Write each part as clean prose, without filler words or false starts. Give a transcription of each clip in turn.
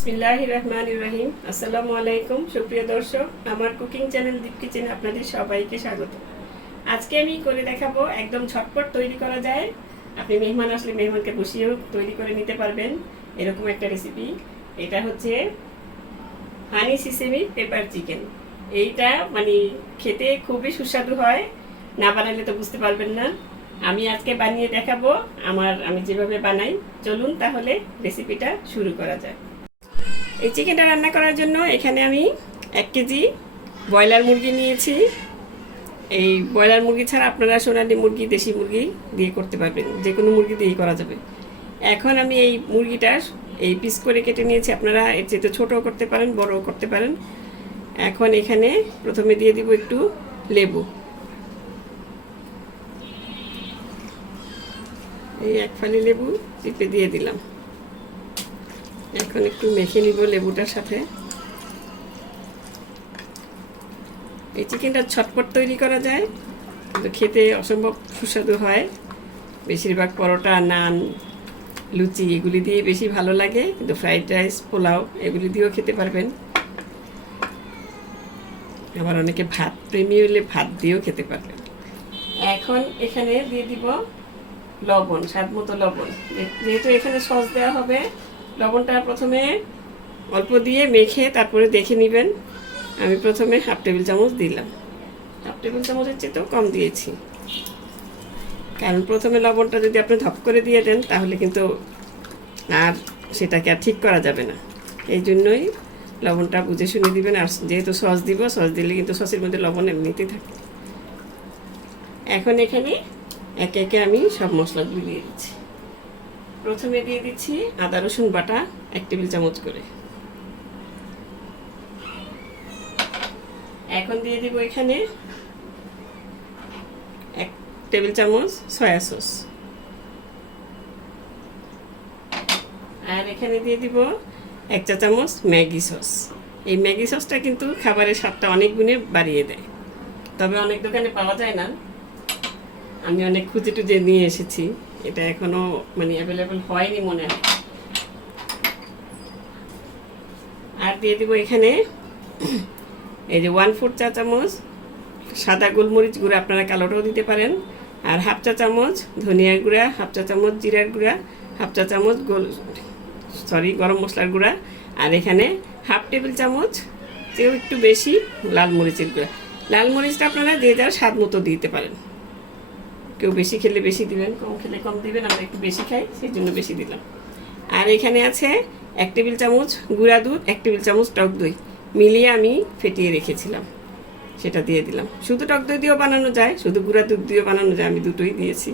বিসমিল্লাহির রহমানির রহিম। আসসালামু আলাইকুম সুপ্রিয় দর্শক, আমার কুকিং চ্যানেল দীপ কিচেনে আপনাদের সবাইকে স্বাগত। আজকে আমি করে দেখাবো একদম ঝটপট তৈরি করা যায়, আপনি মেহমান আসলে মেহমানকে বসিয়েও তৈরি করে নিতে পারবেন এরকম একটা রেসিপি। এটা হচ্ছে হানি সিসেমি পেপার চিকেন। এইটা মানে খেতে খুবই সুস্বাদু হয়, না বানালে তো বুঝতে পারবেন না। আমি আজকে বানিয়ে দেখাবো আমি যেভাবে বানাই। চলুন তাহলে রেসিপিটা শুরু করা যায়। এই চিকেনটা রান্না করার জন্য এখানে আমি 1 কেজি ব্রয়লার মুরগি নিয়েছি। এই ব্রয়লার মুরগি ছাড়া আপনারা সোনালি মুরগি, দেশি মুরগি দিয়ে করতে পারবেন, যে কোনো মুরগি দিয়েই করা যাবে। এখন আমি এই মুরগিটা এই পিস করে কেটে নিয়েছি। আপনারা এর চেয়ে ছোটও করতে পারেন, বড়ও করতে পারেন। এখন এখানে প্রথমে দিয়ে দিব একটু লেবু। এই 1 ফালি লেবু চিপে দিয়ে দিলাম। এখন একটু মেখে নিব লেবুটার সাথে। এই চিকেনটা ছটপট তৈরি করা যায়, কিন্তু খেতে অসম্ভব সুস্বাদু হয়। বেশিরভাগ পরোটা, নান, লুচি এগুলি দিয়ে বেশি ভালো লাগে, কিন্তু ফ্রাইড রাইস, পোলাও এগুলি দিয়েও খেতে পারবেন। আবার অনেকে ভাত প্রেমী হলে ভাত দিয়েও খেতে পারবেন। এখন এখানে দিয়ে দিব লবণ, স্বাদ মতো লবণ। যেহেতু এখানে সস দেওয়া হবে, লবণটা প্রথমে অল্প দিয়ে মেখে তারপরে দেখে নেবেন। আমি প্রথমে 1/2 টেবিল চামচ দিলাম। 1/2 টেবিল চামচের চেয়েও কম দিয়েছি, কারণ প্রথমে লবণটা যদি আপনি ধপ করে দিয়ে দেন তাহলে কিন্তু আর সেটাকে আর ঠিক করা যাবে না। এই জন্যই লবণটা বুঝে শুনে দিবেন। আর যেহেতু সস দিব, সস দিলে কিন্তু সসের মধ্যে লবণ এমনিতেই থাকে। এখন এখানে একে একে আমি সব মশলাগুলো দিয়ে দিচ্ছি। প্রথমে দিয়ে দিচ্ছি আদা রসুন বাটা 1 টেবিল চামচ করে। এখন দিয়ে দিব এখানে 1 টেবিল চামচ সয়া সস। আর এখানে দিয়ে দিব 1 চা চামচ ম্যাগি সস। এই ম্যাগি সসটা কিন্তু খাবারের স্বাদটা অনেক গুণে বাড়িয়ে দেয়, তবে অনেক দোকানে পাওয়া যায় না। আমি অনেক খুঁজে টুজে নিয়ে এসেছি, এটা এখনো মানে অ্যাভেলেবল হয়নি মনে হয়। আর দিয়ে দিব এখানে এই যে 1/4 চা চামচ সাদা গোলমরিচ গুঁড়া, আপনারা কালোটাও দিতে পারেন। আর 1/2 চা চামচ ধনিয়ার গুঁড়া, 1/2 চা চামচ জিরার গুঁড়া, 1/2 চা চামচ গরম মশলার গুঁড়া। আর এখানে 1/2 টেবিল চামচ চেয়েও একটু বেশি লাল মরিচের গুঁড়া। লাল মরিচটা আপনারা যে যার স্বাদ মতো দিতে পারেন, কেউ বেশি খেলে বেশি দিবেন, কম খেলে কম দিবেন। আমরা একটু বেশি খাই, সেই জন্য বেশি দিলাম। আর এখানে আছে 1 টেবিল চামচ গুঁড়া দুধ, 1 টেবিল চামচ টক দই মিলিয়ে আমি ফেটিয়ে রেখেছিলাম, সেটা দিয়ে দিলাম। শুধু টক দই দিয়েও বানানো যায়, শুধু গুঁড়া দুধ দিয়েও বানানো যায়, আমি দুটোই দিয়েছি।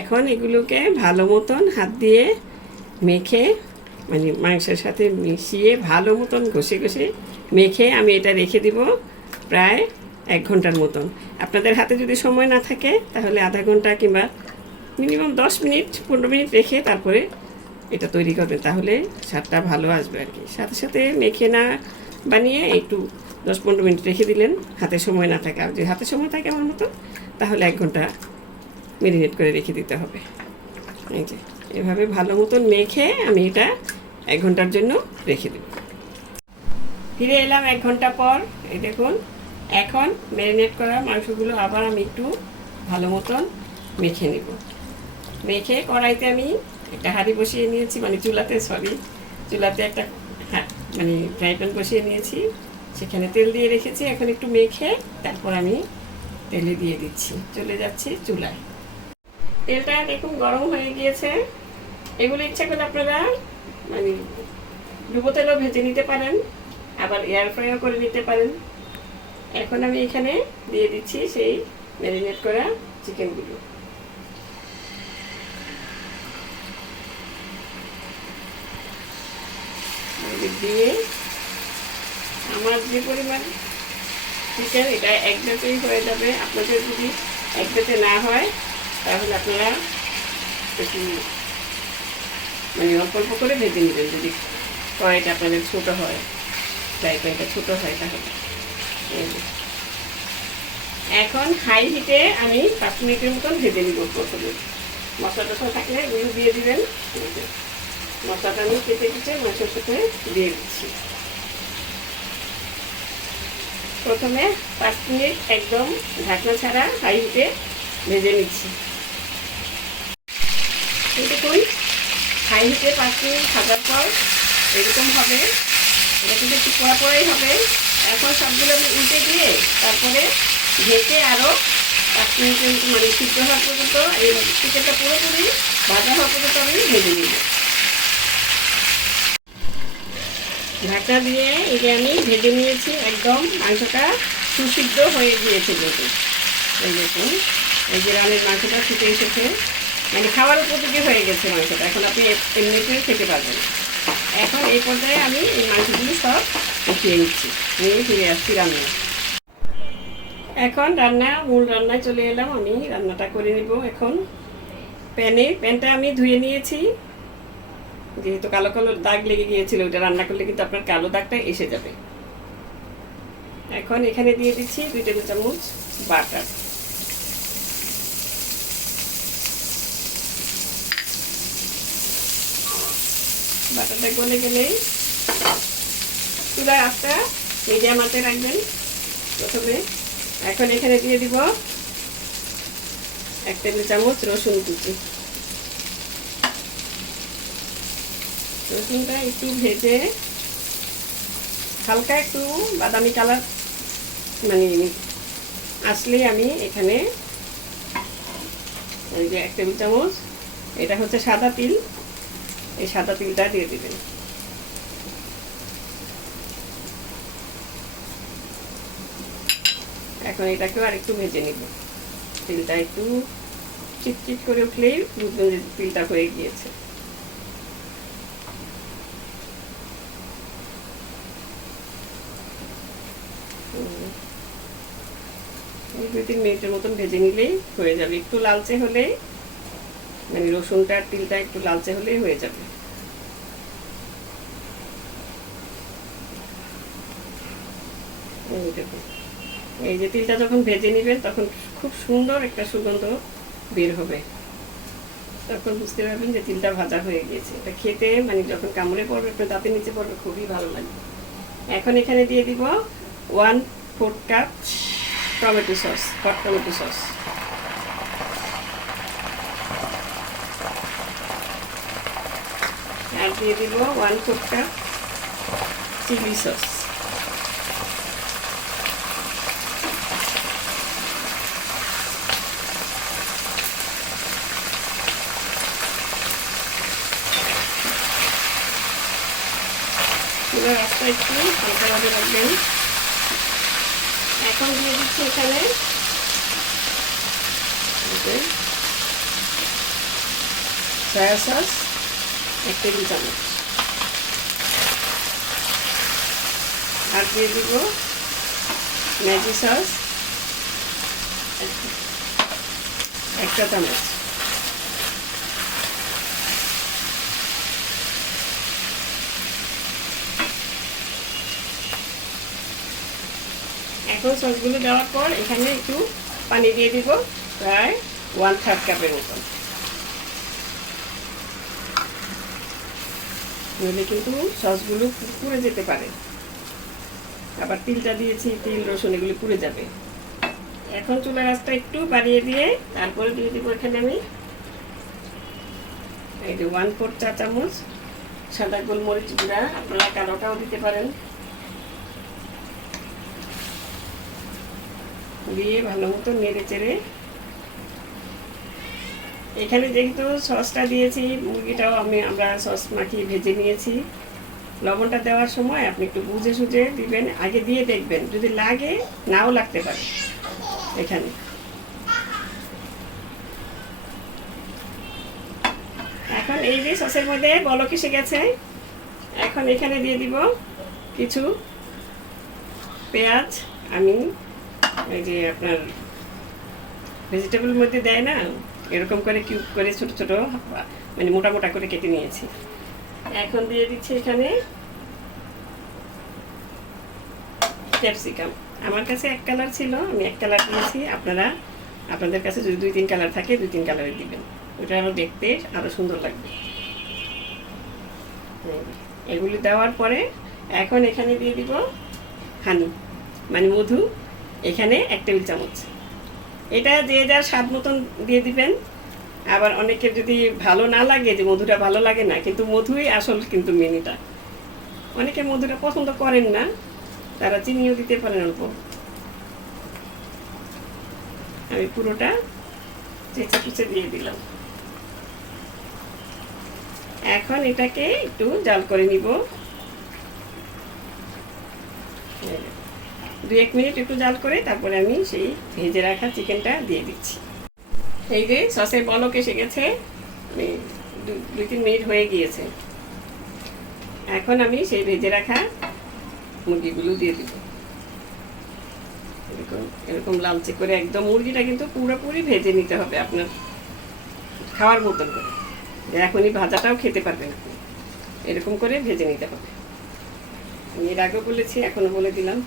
এখন এগুলোকে ভালো মতন হাত দিয়ে মেখে, মানে মাংসের সাথে মিশিয়ে ভালো মতন ঘষে ঘষে মেখে আমি এটা রেখে দিব প্রায় 1 ঘন্টার মতন। আপনাদের হাতে যদি সময় না থাকে তাহলে আধা ঘন্টা কিংবা মিনিমাম 10 মিনিট 15 মিনিট রেখে তারপরে এটা তৈরি করবেন, তাহলে স্বাদটা ভালো আসবে আর কি। সাথে সাথে মেখে না বানিয়ে একটু 10-15 মিনিট রেখে দিলেন, হাতে সময় না থাকে। আর যদি হাতে সময় থাকে আমার মতো, তাহলে 1 ঘন্টা মেরিনেট করে রেখে দিতে হবে। এই যে এভাবে ভালো মতন মেখে আমি এটা 1 ঘন্টার জন্য রেখে দেব। ফিরে এলাম 1 ঘন্টা পর। এই দেখুন, এখন ম্যারিনেট করা মাংসগুলো আবার আমি একটু ভালো মতন মেখে নেব। মেখে কড়াইতে আমি একটা হাঁড়ি বসিয়ে নিয়েছি, মানে চুলাতে একটা মানে ফ্রাই প্যান বসিয়ে নিয়েছি, সেখানে তেল দিয়ে রেখেছি। এখন একটু মেখে তারপর আমি তেলে দিয়ে দিচ্ছি, চলে যাচ্ছি চুলায়। তেলটা দেখুন গরম হয়ে গিয়েছে। এগুলো ইচ্ছা করলে আপনারা মানে ডুবো তেলও ভেজে নিতে পারেন, আবার এয়ার ফ্রাইও করে নিতে পারেন। এখন আমি এখানে দিয়ে দিচ্ছি সেই ম্যারিনেট করা চিকেনগুলো। দিয়ে আমার যে পরিমাণ চিকেন, এটা 1 ব্যাচেই হয়ে যাবে। আপনাদের যদি 1 ব্যাচে না হয় তাহলে আপনারা একটু মানে অল্প অল্প করে ভেজে নেবেন, যদি কড়াইটা আপনাদের ছোটো হয়, ফ্রাই প্যানটা ছোটো হয় তাহলে। এখন হাই হিটে আমি 5 মিনিটের মতন ভেজে নিব প্রথমে। মশলা টশলা থাকলে এগুলো দিয়ে দিবেন। মশলাটা আমি কেটে কেটে মাংসের সাথে দিয়ে দিচ্ছি। প্রথমে 5 মিনিট একদম ঢাকনা ছাড়া হাই হিটে ভেজে নিচ্ছি। দেখুন হাই হিটে 5 মিনিট ভাজার পর এরকম হবে। এটা কিন্তু একটু পোড়া পোড়াই হবে। এখন সবগুলো আমি উল্টে দিয়ে তারপরে ঢেকে আরও 5 মিনিটের মানে সিদ্ধ হওয়া পর্যন্ত, এই চিকেনটা পুরোপুরি ভাজা হওয়া পর্যন্ত আমি ভেজে নিব। ঢাকা দিয়ে এই যে আমি ভেজে নিয়েছি, একদম মাংসটা সুসিদ্ধ হয়ে গিয়েছে। দেখুন এই দেখুন, এই যে রানের মাংসটা ফুটে এসেছে, মানে খাওয়ার উপযোগী হয়ে গেছে মাংসটা। এখন আপনি এমনিতে খেতে পারবেন। এখন এই পর্যায়ে আমি এই মাংসগুলি সব উঠিয়ে নিচ্ছি, নিয়ে ফিরে আসছি রান্না। এখন মূল রান্নায় চলে এলাম। আমি রান্নাটা করে নিব। এখন প্যানটা আমি ধুয়ে নিয়েছি, যেহেতু কালো কালো দাগ লেগে গিয়েছিল, ওটা রান্না করলে কিন্তু আপনার কালো দাগটা এসে যাবে। এখন এখানে দিয়ে দিচ্ছি 2 টেবিল চামচ বাটার। বাটারটা গলে গেলেই চুলার আঁচটা মিডিয়াম আঁচে রাখবেন প্রথমে। এখন এখানে দিয়ে দিব 1 টেবিল চামচ রসুন কুচি। রসুনটা একটু ভেজে হালকা একটু বাদামি কালার মানে আসলেই আমি এখানে এই যে 1 টেবিল চামচ, এটা হচ্ছে সাদা তিল, এই সাদা তিলটা দিয়ে দিবেন। এখন এটাকেও আর একটু ভেজে নিব। তিলটা একটু চিটচিট করে উঠলেই বুঝবেন যে তিলটা হয়ে গিয়েছে। এই 2-3 মিনিটের মতন ভেজে নিলেই হয়ে যাবে। একটু লালচে হলে, মানে রসুনটা আর তিলটা একটু লালচে হলেই হয়ে যাবে। এই দেখুন, এই যে তিলটা যখন ভেজে নেবেন তখন খুব সুন্দর একটা সুগন্ধ বের হবে। তখন বুঝতে পারবেন যে তিলটা ভাজা হয়ে গিয়েছে। এটা খেতে মানে যখন কামড়ে পড়বে, আপনার দাঁতের নিচে পড়বে, খুবই ভালো লাগবে। এখন এখানে দিয়ে দিব 1/4 cup tomato sauce, hot tomato sauce. আর দিয়ে দিব 1/4 কাপ চিলি সস। চুলার আঁচটা একটু হালকাভাবে রাখবেন। এখন দিয়ে দিচ্ছি এখানে সয়া সস 1 টেবিল চামচ, আর দিয়ে দিব ম্যাগি সস 1 চা চামচ। এখন সসগুলো দেওয়ার পর এখানে একটু পানি দিয়ে দিব, প্রায় 1/3 কাপের মতন। নইলে কিন্তু সসগুলো পুড়ে যেতে পারে। আবার তিলটা দিয়েছি, তিল রসুন এগুলো পুড়ে যাবে। এখন চুলার আঁচটা একটু বাড়িয়ে দিয়ে তারপরে দিয়ে দিব এখানে আমি এই যে 1/4 চা চামচ সাদা গোলমরিচ গুঁড়া, আপনারা কালোটাও দিতে পারেন। দিয়ে ভালো মতো নেড়ে চেড়ে, এখানে যেহেতু সসটা দিয়েছি, মুরগিটাও আমরা সস মাখিয়ে ভেজে নিয়েছি। লবণটা দেওয়ার সময় আপনি একটু বুঝে সুঝে দিবেন, আগে দিয়ে দেখবেন, যদি লাগে নাও লাগতে পারে। এখানে এখন এই যে সসের মধ্যে বলক এসে গেছে, এখন এখানে দিয়ে দিব কিছু পেঁয়াজ। আমি এই যে আপনার ভেজিটেবল মধ্যে দেয় না, এরকম করে কিউব করে ছোট ছোট মানে মোটা মোটা করে কেটে নিয়েছি। এখন দিয়ে দিচ্ছি এখানে ক্যাপসিকাম। আমার কাছে 1 কালার ছিল, আমি 1 কালার দিয়েছি। আপনাদের কাছে যদি 2-3 কালার থাকে 2-3 কালারের দিবেন। ওটা আরও দেখতে আরও সুন্দর লাগবে। এগুলি দেওয়ার পরে এখন এখানে দিয়ে দিব হানি, মানে মধু, এখানে 1 টেবিল চামচ। এটা যে যার স্বাদ মতন দিয়ে দিবেন। আবার অনেকের যদি ভালো না লাগে, যে মধুটা ভালো লাগে না, কিন্তু মধুই আসল কিন্তু মিনিটা। অনেকে মধুটা পছন্দ করেন না, তারা চিনিও দিতে পারেন অল্প। আমি পুরোটা চেঁচে কুচে দিয়ে দিলাম। এখন এটাকে একটু জাল করে নিব, 2-1 মিনিট একটু জাল করে তারপরে আমি সেই ভেজে রাখা চিকেনটা দিয়ে দিচ্ছি। এই যে সসের বলক এসে গেছে, 2-3 মিনিট হয়ে গিয়েছে। এখন আমি সেই ভেজে রাখা মুরগিগুলো দিয়ে দিব। এরকম লালচে করে একদম, মুরগিটা কিন্তু পুরোপুরি ভেজে নিতে হবে আপনার খাওয়ার মতন করে, যে এখনই ভাজাটাও খেতে পারবেন আপনি। এরকম করে ভেজে নিতে হবে। আমি এর আগেও বলেছি, এখনো বলে দিলাম।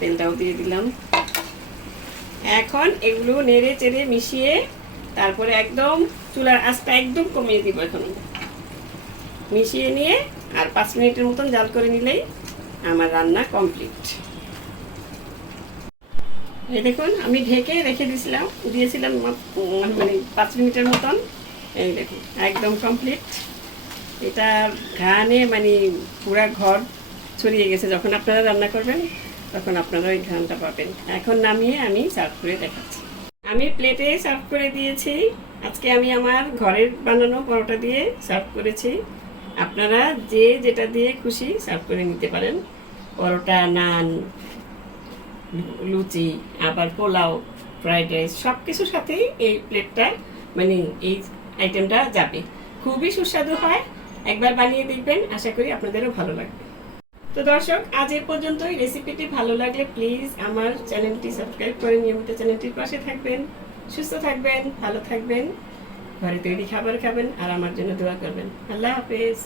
তেলটাও দিয়ে দিলাম। এখন এগুলো নেড়ে চেড়ে মিশিয়ে তারপরে একদম চুলার আঁচটা একদম কমিয়ে দিব। এখন মিশিয়ে নিয়ে আর 5 মিনিটের মতন জাল করে নিলেই আমার রান্না কমপ্লিট। এই দেখুন, আমি ঢেকে রেখে দিয়েছিলাম মানে 5 মিনিটের মতন। এই দেখুন একদম কমপ্লিট। এটা ঘ্রাণে মানে পুরা ঘর ছড়িয়ে গেছে। যখন আপনারা রান্না করবেন তখন আপনারা ওই ঘ্রাণটা পাবেন। এখন নামিয়ে আমি সার্ভ করে দেখাচ্ছি। আমি প্লেটে সার্ভ করে দিয়েছি। আজকে আমি আমার ঘরের বানানো পরোটা দিয়ে সার্ভ করেছি। আপনারা যে যেটা দিয়ে খুশি সার্ভ করে নিতে পারেন। পরোটা, নান, লুচি, আবার পোলাও, ফ্রাইড রাইস, সব কিছুর সাথেই এই প্লেটটা মানে এই আইটেমটা যাবে। খুবই সুস্বাদু হয়। একবার বানিয়ে দেখবেন, আশা করি আপনাদেরও ভালো লাগবে। তো দর্শক, আজ এ পর্যন্তই। রেসিপিটি ভালো লাগলে প্লিজ আমার চ্যানেলটি সাবস্ক্রাইব করে নিয়মিত চ্যানেলটির পাশে থাকবেন। সুস্থ থাকবেন, ভালো থাকবেন, ঘরে তৈরি খাবার খাবেন আর আমার জন্য দোয়া করবেন। আল্লাহ হাফেজ।